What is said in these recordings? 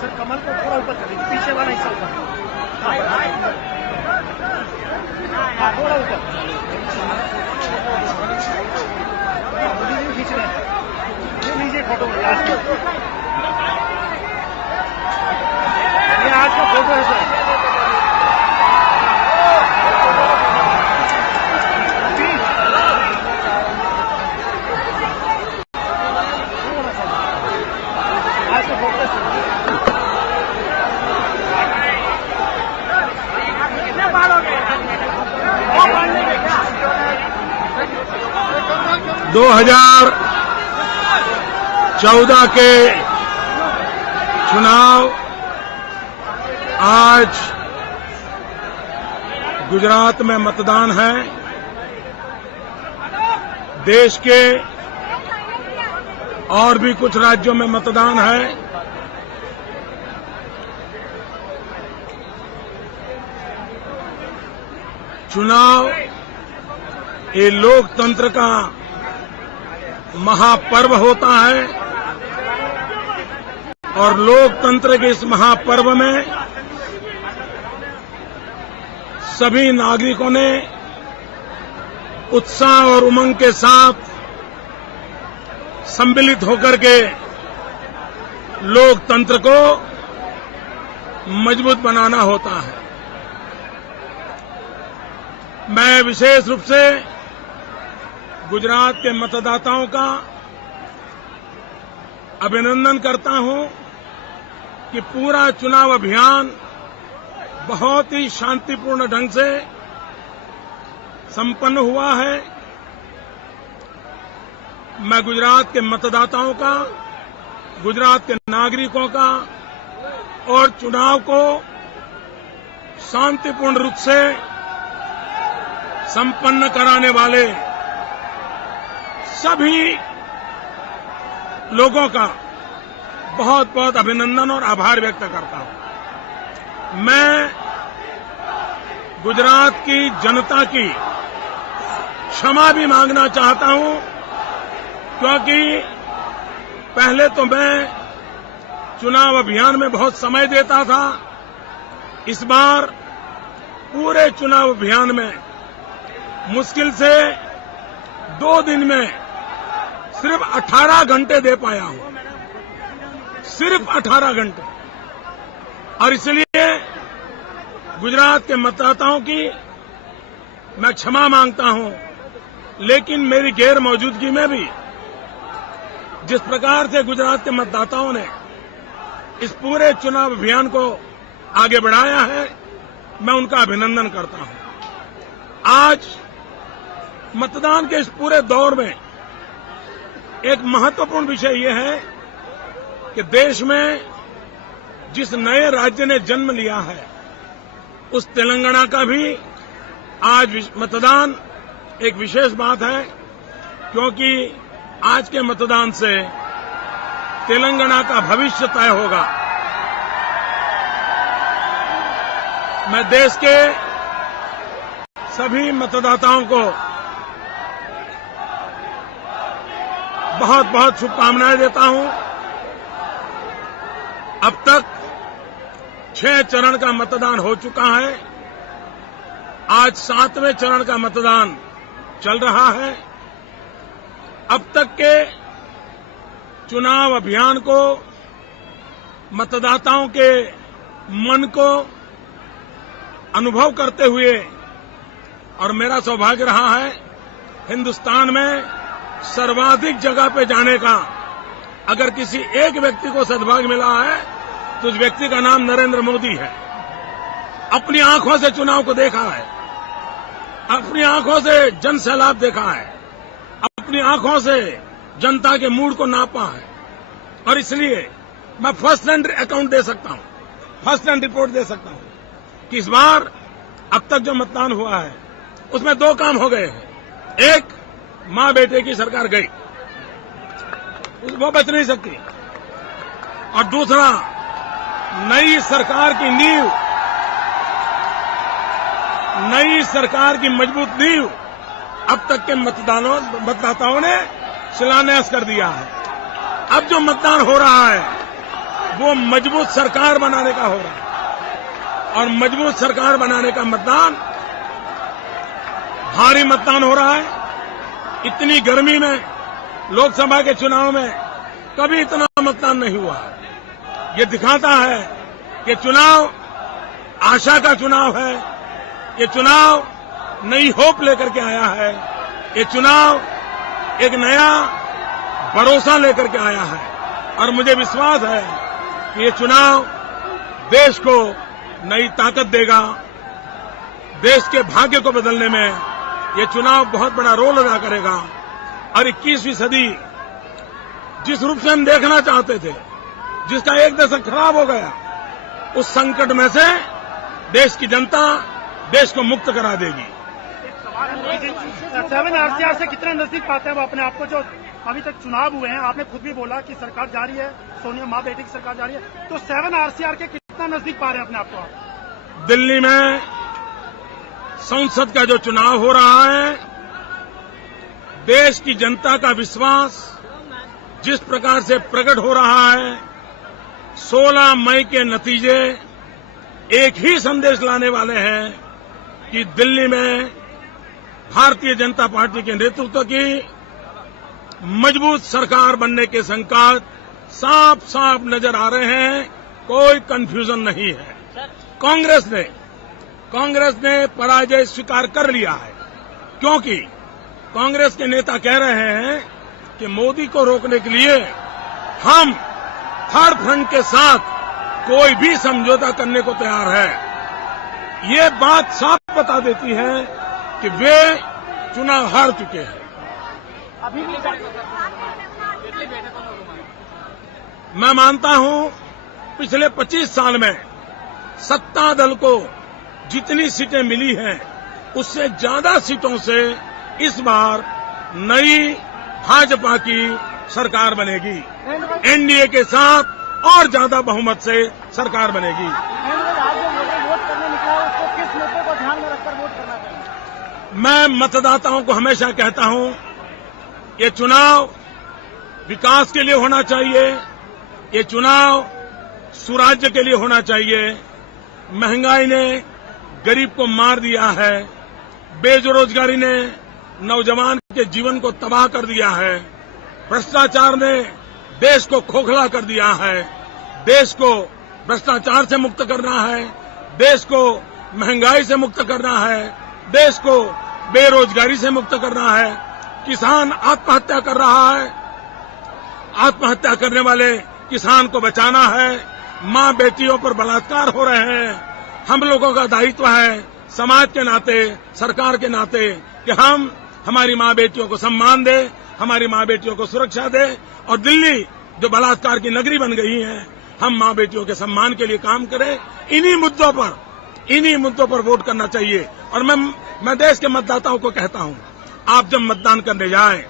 Sir कमल को थोड़ा ऊपर करेंगे, पीछे वाला हिस्सा ऊपर, हाँ थोड़ा ऊपर खींच रहे हैं। लीजिए फोटो, ये आज का फोटो है सर। आज का फोटो 2014 के चुनाव आज गुजरात में मतदान है। देश के और भी कुछ राज्यों में मतदान है। चुनाव ये लोकतंत्र का महापर्व होता है और लोकतंत्र के इस महापर्व में सभी नागरिकों ने उत्साह और उमंग के साथ सम्मिलित होकर के लोकतंत्र को मजबूत बनाना होता है। मैं विशेष रूप से गुजरात के मतदाताओं का अभिनंदन करता हूं कि पूरा चुनाव अभियान बहुत ही शांतिपूर्ण ढंग से संपन्न हुआ है। मैं गुजरात के मतदाताओं का, गुजरात के नागरिकों का और चुनाव को शांतिपूर्ण रूप से संपन्न कराने वाले सभी लोगों का बहुत बहुत अभिनंदन और आभार व्यक्त करता हूं। मैं गुजरात की जनता की क्षमा भी मांगना चाहता हूं, क्योंकि पहले तो मैं चुनाव अभियान में बहुत समय देता था। इस बार पूरे चुनाव अभियान में मुश्किल से 2 दिन में सिर्फ 18 घंटे दे पाया हूं, सिर्फ 18 घंटे। और इसलिए गुजरात के मतदाताओं की मैं क्षमा मांगता हूं, लेकिन मेरी गैर मौजूदगी में भी जिस प्रकार से गुजरात के मतदाताओं ने इस पूरे चुनाव अभियान को आगे बढ़ाया है, मैं उनका अभिनंदन करता हूं। आज मतदान के इस पूरे दौर में एक महत्वपूर्ण विषय यह है कि देश में जिस नए राज्य ने जन्म लिया है, उस तेलंगाना का भी आज मतदान एक विशेष बात है, क्योंकि आज के मतदान से तेलंगाना का भविष्य तय होगा। मैं देश के सभी मतदाताओं को बहुत बहुत शुभकामनाएं देता हूं। अब तक 6 चरण का मतदान हो चुका है। आज 7वें चरण का मतदान चल रहा है। अब तक के चुनाव अभियान को, मतदाताओं के मन को अनुभव करते हुए, और मेरा सौभाग्य रहा है हिंदुस्तान में सर्वाधिक जगह पे जाने का। अगर किसी एक व्यक्ति को सद्भाग्य मिला है तो उस व्यक्ति का नाम नरेंद्र मोदी है। अपनी आंखों से चुनाव को देखा है, अपनी आंखों से जन सैलाब देखा है, अपनी आंखों से जनता के मूड को नापा है और इसलिए मैं फर्स्ट हैंड अकाउंट दे सकता हूं, फर्स्ट हैंड रिपोर्ट दे सकता हूं कि इस बार अब तक जो मतदान हुआ है उसमें दो काम हो गए हैं। एक, मां बेटे की सरकार गई, वो बच नहीं सकती, और दूसरा, नई सरकार की नींव, नई सरकार की मजबूत नींव अब तक के मतदाताओं ने शिलान्यास कर दिया है। अब जो मतदान हो रहा है वो मजबूत सरकार बनाने का हो रहा है, और मजबूत सरकार बनाने का मतदान, भारी मतदान हो रहा है। इतनी गर्मी में लोकसभा के चुनाव में कभी इतना मतदान नहीं हुआ। ये दिखाता है कि चुनाव आशा का चुनाव है, ये चुनाव नई होप लेकर के आया है, ये चुनाव एक नया भरोसा लेकर के आया है, और मुझे विश्वास है कि ये चुनाव देश को नई ताकत देगा। देश के भाग्य को बदलने में ये चुनाव बहुत बड़ा रोल अदा करेगा, और 21वीं सदी जिस रूप से हम देखना चाहते थे, जिसका एक दशक खराब हो गया, उस संकट में से देश की जनता देश को मुक्त करा देगी। 7 आरसीआर से कितना नजदीक पाते हैं वो अपने आप को? जो अभी तक चुनाव हुए हैं, आपने खुद भी बोला कि सरकार जारी है, सोनिया मां बेटी की सरकार जारी है, तो 7 आरसीआर के कितना नजदीक पा रहे हैं अपने आप को? दिल्ली में संसद का जो चुनाव हो रहा है, देश की जनता का विश्वास जिस प्रकार से प्रकट हो रहा है, 16 मई के नतीजे एक ही संदेश लाने वाले हैं कि दिल्ली में भारतीय जनता पार्टी के नेतृत्व की मजबूत सरकार बनने के संकेत साफ साफ नजर आ रहे हैं, कोई कंफ्यूजन नहीं है। कांग्रेस ने पराजय स्वीकार कर लिया है, क्योंकि कांग्रेस के नेता कह रहे हैं कि मोदी को रोकने के लिए हम थर्ड फ्रंट के साथ कोई भी समझौता करने को तैयार है। ये बात साफ बता देती है कि वे चुनाव हार चुके हैं। अभी भी मैं मानता हूं पिछले 25 साल में सत्ता दल को जितनी सीटें मिली हैं, उससे ज्यादा सीटों से इस बार नई भाजपा की सरकार बनेगी। एनडीए के साथ और ज्यादा बहुमत से सरकार बनेगी। आज जो वोट करने निकला है, उसको किस मुद्दे को ध्यान में रखकर वोट करना चाहिए? मैं मतदाताओं को हमेशा कहता हूं, ये चुनाव विकास के लिए होना चाहिए, ये चुनाव सुराज्य के लिए होना चाहिए। महंगाई ने गरीब को मार दिया है, बेरोजगारी ने नौजवान के जीवन को तबाह कर दिया है, भ्रष्टाचार ने देश को खोखला कर दिया है। देश को भ्रष्टाचार से मुक्त करना है, देश को महंगाई से मुक्त करना है, देश को बेरोजगारी से मुक्त करना है। किसान आत्महत्या कर रहा है, आत्महत्या करने वाले किसान को बचाना है। मां बेटियों पर बलात्कार हो रहे हैं। हम लोगों का दायित्व है, समाज के नाते, सरकार के नाते, कि हम हमारी मां बेटियों को सम्मान दें, हमारी मां बेटियों को सुरक्षा दें, और दिल्ली जो बलात्कार की नगरी बन गई है, हम मां बेटियों के सम्मान के लिए काम करें। इन्हीं मुद्दों पर वोट करना चाहिए। और मैं देश के मतदाताओं को कहता हूं, आप जब मतदान करने जाएं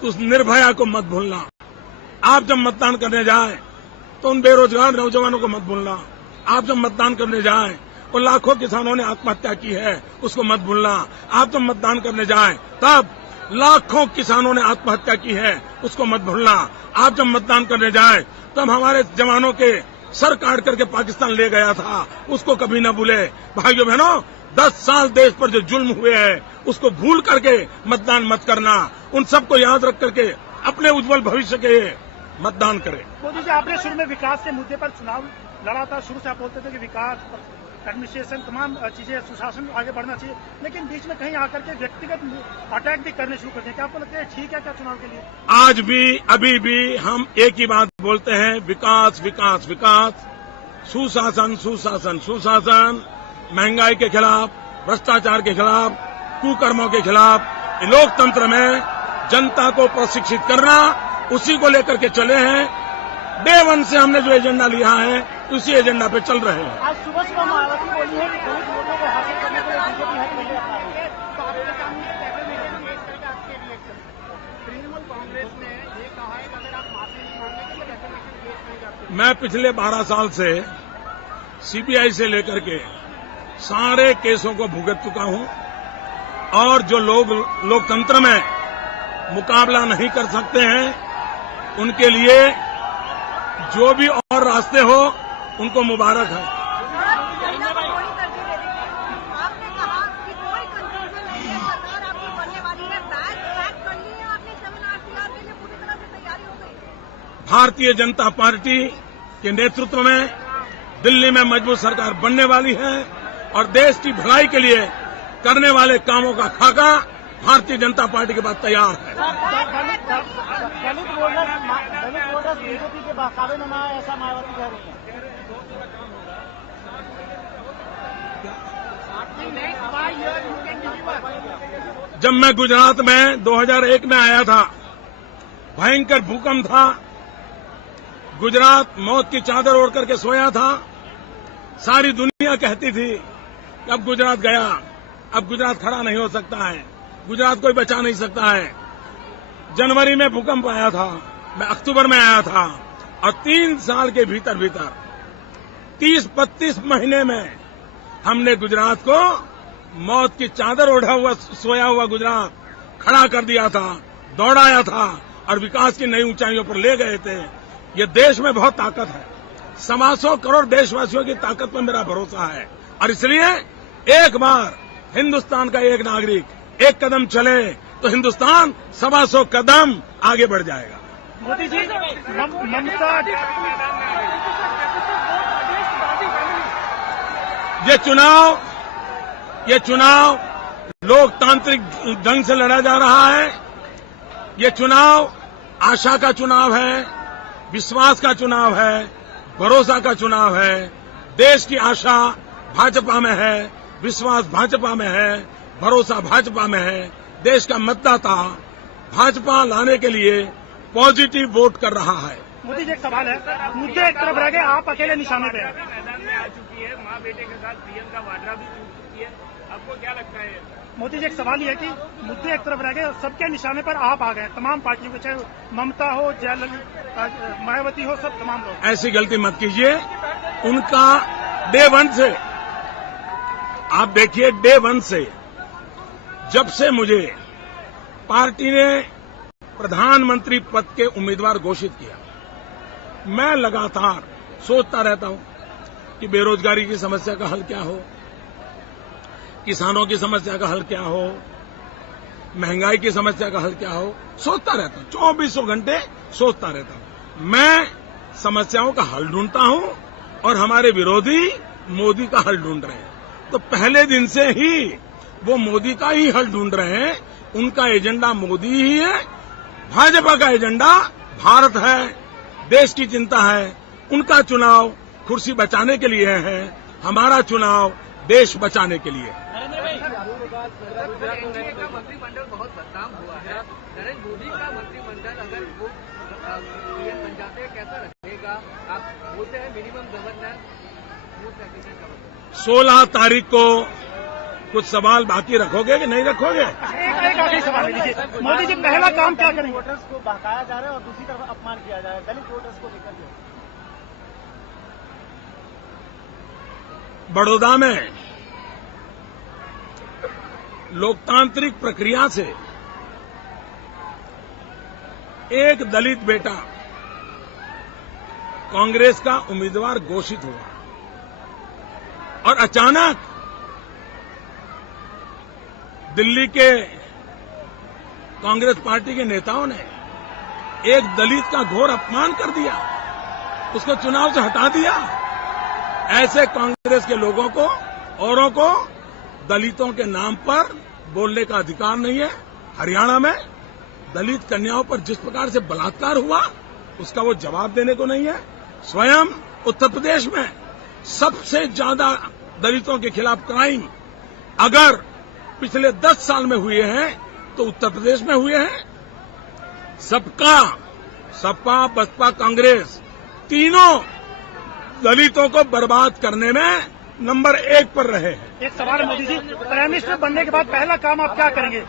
तो उस निर्भया को मत भूलना। आप जब मतदान करने जाएं तो उन बेरोजगार नौजवानों को मत भूलना। आप जब मतदान करने जाएं और लाखों किसानों ने आत्महत्या की है, उसको मत भूलना। आप जब मतदान करने जाएं तब लाखों किसानों ने आत्महत्या की है, उसको मत भूलना। आप जब मतदान करने जाएं तब हमारे जवानों के सर काट करके पाकिस्तान ले गया था, उसको कभी न भूले। भाइयों बहनों, 10 साल देश पर जो जुल्म हुए हैं, उसको भूल करके मतदान मत करना। उन सबको याद रख करके अपने उज्जवल भविष्य के मतदान करें। मोदी जी, आपने शुरू में विकास के मुद्दे पर चुनाव लड़ा था। शुरू से आप बोलते थे कि विकास, एडमिनिस्ट्रेशन, तमाम चीजें, सुशासन आगे बढ़ना चाहिए, लेकिन बीच में कहीं आकर के व्यक्तिगत अटैक भी करने शुरू कर दिए। क्या आपको लगता है ठीक है क्या चुनाव के लिए? आज भी, अभी भी हम एक ही बात बोलते हैं, विकास विकास विकास, सुशासन सुशासन सुशासन, महंगाई के खिलाफ, भ्रष्टाचार के खिलाफ, कुकर्मों के खिलाफ। लोकतंत्र में जनता को प्रशिक्षित करना, उसी को लेकर के चले हैं। डे वन से हमने जो एजेंडा लिया है उसी एजेंडा पे चल रहे हैं। आज सुबह सुबह मायावती बोली है कि दलित वोटों को हासिल करने के लिए बीजेपी हर पहले अपना रही है। तो आपके सामने कैसे में पेश करके आपके रिएक्शन? तृणमूल कांग्रेस ने ये कहा है कि अगर आप माफी नहीं मांगेंगे तो डेफिनेशन केस नहीं जाते। मैं पिछले 12 साल से सीबीआई से लेकर के सारे केसों को भुगत चुका हूं और जो लोग लोकतंत्र में मुकाबला नहीं कर सकते हैं उनके लिए जो भी और रास्ते हो उनको मुबारक है। आपने कहा कि कोई कंफ्यूजन नहीं है, सरकार आपकी बनने वाली है, बैग पैक कर ली है आपने, 7 RCR के लिए पूरी तरह से तैयारी हो गई। भारतीय जनता पार्टी के नेतृत्व में दिल्ली में मजबूत सरकार बनने वाली है और देश की भलाई के लिए करने वाले कामों का खाका भारतीय जनता पार्टी के पास तैयार है। दलित वोटर्स बीजेपी के बहकावे में ना आए, ऐसा मायावती कह रही है। जब मैं गुजरात में 2001 में आया था, भयंकर भूकंप था, गुजरात मौत की चादर ओढ़ करके सोया था। सारी दुनिया कहती थी कि अब गुजरात गया, अब गुजरात खड़ा नहीं हो सकता है, गुजरात कोई बचा नहीं सकता है। जनवरी में भूकंप आया था, मैं अक्टूबर में आया था और 3 साल के भीतर भीतर 30-32 महीने में हमने गुजरात को मौत की चादर ओढ़ा हुआ सोया हुआ गुजरात खड़ा कर दिया था, दौड़ाया था और विकास की नई ऊंचाइयों पर ले गए थे। ये देश में बहुत ताकत है, 125 करोड़ देशवासियों की ताकत पर मेरा भरोसा है और इसलिए एक बार हिंदुस्तान का एक नागरिक एक कदम चले तो हिंदुस्तान 125 कदम आगे बढ़ जाएगा। मोदी जी, ममता ये चुनाव लोकतांत्रिक ढंग से लड़ा जा रहा है। ये चुनाव आशा का चुनाव है, विश्वास का चुनाव है, भरोसा का चुनाव है। देश की आशा भाजपा में है, विश्वास भाजपा में है, भरोसा भाजपा में है। देश का मतदाता भाजपा लाने के लिए पॉजिटिव वोट कर रहा है। मोदी जी, एक सवाल है, मुद्दे एक तरफ रह गए, आप अकेले निशाने पे हैं। मैदान में आ चुकी है, मां बेटे के साथ प्रियंका वाड्रा भी जुड़ चुकी है, आपको क्या लगता है? मोदी जी, एक सवाल ये है कि मुद्दे एक तरफ रह गए और सबके निशाने पर आप आ गए, तमाम पार्टियों के, चाहे ममता हो, जयललिता, मायावती हो, सब तमाम लोग। ऐसी गलती मत कीजिए। उनका डे वन से, आप देखिए, डे वन से जब से मुझे पार्टी ने प्रधानमंत्री पद के उम्मीदवार घोषित किया, मैं लगातार सोचता रहता हूं कि बेरोजगारी की समस्या का हल क्या हो, किसानों की समस्या का हल क्या हो, महंगाई की समस्या का हल क्या हो। सोचता रहता हूं, 24 घंटे सोचता रहता हूं। मैं समस्याओं का हल ढूंढता हूं और हमारे विरोधी मोदी का हल ढूंढ रहे हैं। तो पहले दिन से ही वो मोदी का ही हल ढूंढ रहे हैं। उनका एजेंडा मोदी ही है, भाजपा का एजेंडा भारत है, देश की चिंता है। उनका चुनाव कुर्सी बचाने के लिए है, हमारा चुनाव देश बचाने के लिए। एनडीए का मंत्रिमंडल बहुत बदनाम हुआ है, नरेंद्र मोदी का मंत्रिमंडल अगर वो पीएम बन जाते हैं कैसा रहेगा? आप बोलते हैं मिनिमम गवर्नेंस, 16 तारीख को कुछ सवाल बाकी रखोगे कि नहीं रखोगे? एक आखिरी सवाल लीजिए, मोदी जी, पहला काम क्या करेंगे? वोटर्स को बहकाया जा रहा है और दूसरी तरफ अपमान किया जा रहा है दलित वोटर्स को लेकर के। बड़ौदा में लोकतांत्रिक प्रक्रिया से एक दलित बेटा कांग्रेस का उम्मीदवार घोषित हुआ और अचानक दिल्ली के कांग्रेस पार्टी के नेताओं ने एक दलित का घोर अपमान कर दिया, उसको चुनाव से हटा दिया। ऐसे कांग्रेस के लोगों को, औरों को दलितों के नाम पर बोलने का अधिकार नहीं है। हरियाणा में दलित कन्याओं पर जिस प्रकार से बलात्कार हुआ, उसका वो जवाब देने को नहीं है। स्वयं उत्तर प्रदेश में सबसे ज्यादा दलितों के खिलाफ क्राइम अगर पिछले 10 साल में हुए हैं तो उत्तर प्रदेश में हुए हैं। सबका, सपा, बसपा, कांग्रेस तीनों दलितों को बर्बाद करने में नंबर 1 पर रहे हैं। एक सवाल है मोदी जी, प्राइम मिनिस्टर बनने के बाद पहला काम आप क्या करेंगे?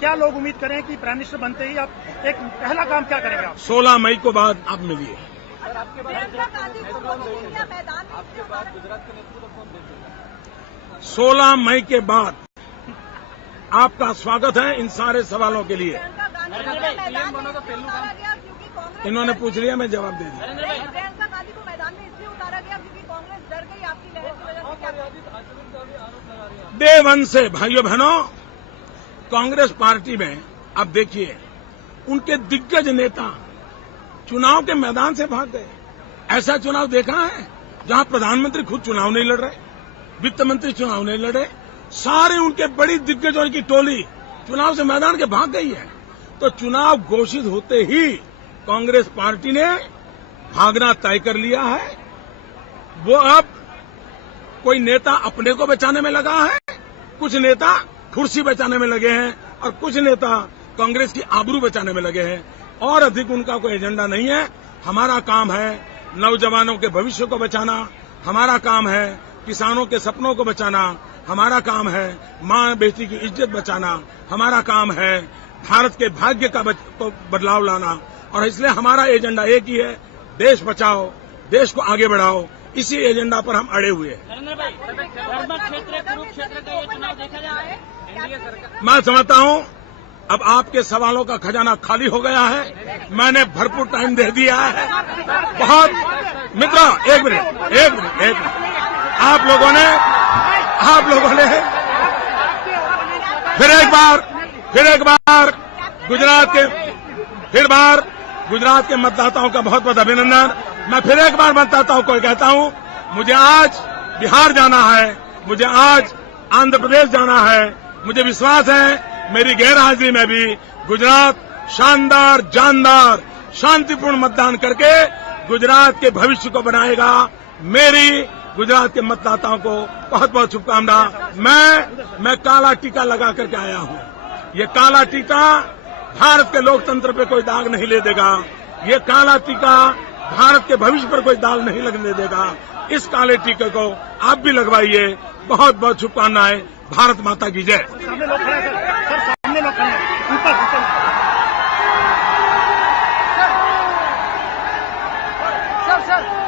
क्या लोग उम्मीद करें कि प्राइम मिनिस्टर बनते ही आप एक पहला काम क्या करेंगे आप? 16 मई को बाद आप मिलिए। प्रियंका गांधी को मोदी इंडिया मैदान में इसलिए उतारा। 16 मई के बाद आपका स्वागत है इन सारे सवालों के लिए। प्रियंका गांधी को मैदान में इसलिए उतारा गया क्योंकि कांग्रेस इन्होंने पूछ लिया, मैं जवाब दे दिया। प्रियंका गांधी को मैदान में इसलिए उतारा गया क्योंकि कांग्रेस डर गई आपकी लहर की वजह से। डे 1 से भाइयों बहनों कांग्रेस पार्टी में अब देखिए उनके दिग्गज नेता चुनाव के मैदान से भाग गए। ऐसा चुनाव देखा है जहां प्रधानमंत्री खुद चुनाव नहीं लड़ रहे, वित्त मंत्री चुनाव नहीं लड़ रहे, सारे उनके बड़ी दिग्गजों की टोली चुनाव से मैदान के भाग गई है। तो चुनाव घोषित होते ही कांग्रेस पार्टी ने भागना तय कर लिया है। वो अब कोई नेता अपने को बचाने में लगा है, कुछ नेता कुर्सी बचाने में लगे हैं और कुछ नेता कांग्रेस की आबरू बचाने में लगे हैं। और अधिक उनका कोई एजेंडा नहीं है। हमारा काम है नौजवानों के भविष्य को बचाना, हमारा काम है किसानों के सपनों को बचाना, हमारा काम है मां बेटी की इज्जत बचाना, हमारा काम है भारत के भाग्य का बदलाव लाना। और इसलिए हमारा एजेंडा एक ही है, देश बचाओ, देश को आगे बढ़ाओ। इसी एजेंडा पर हम अड़े हुए हैं। मैं समझता हूं अब आपके सवालों का खजाना खाली हो गया है। मैंने भरपूर टाइम दे दिया है। बहुत मित्रों, एक मिनट, आप लोगों ने फिर एक बार गुजरात के मतदाताओं का बहुत बहुत अभिनंदन। मैं फिर एक बार मतदाताओं को कहता हूं, मुझे आज बिहार जाना है, मुझे आज आंध्र प्रदेश जाना है। मुझे विश्वास है मेरी गैर हाजिरी में भी गुजरात शानदार, जानदार, शांतिपूर्ण मतदान करके गुजरात के भविष्य को बनाएगा। मेरी गुजरात के मतदाताओं को बहुत बहुत शुभकामनाएं। मैं काला टीका लगा करके आया हूं। ये काला टीका भारत के लोकतंत्र पे कोई दाग नहीं ले देगा। ये काला टीका भारत के भविष्य पर कोई दाग नहीं लगने देगा। इस काले टीके को आप भी लगवाइए। बहुत बहुत शुभकामनाएं। भारत माता की जय। सामने लोग खड़े हैं सर, सामने लोग खड़े हैं, ऊपर सर